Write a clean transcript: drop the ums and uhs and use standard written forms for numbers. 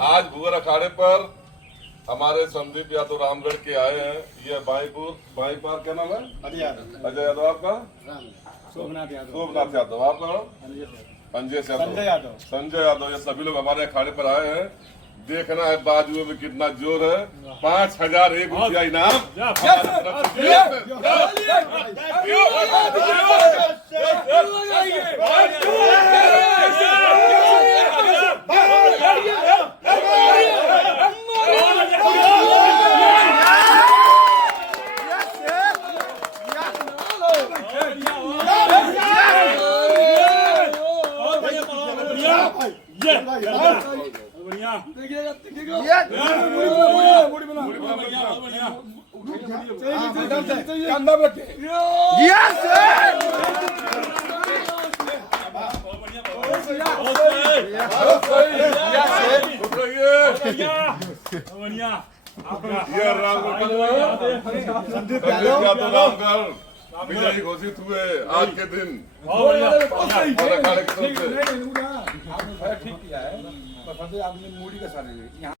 आज भूगर अखाड़े पर हमारे संदीप यादव रामगढ़ के आए हैं। ये बाई पार क्या नाम है? अजय यादव। आपका? सोमनाथ यादव। आपका? संजय यादव। ये सभी लोग हमारे अखाड़े पर आए हैं। देखना है बाजुओं में कितना जोर है। 5001 रुपया इनाम। ये संदीप यादव रामगढ़ विजयी घोषित हुए आज के दिन। ठीक किया है।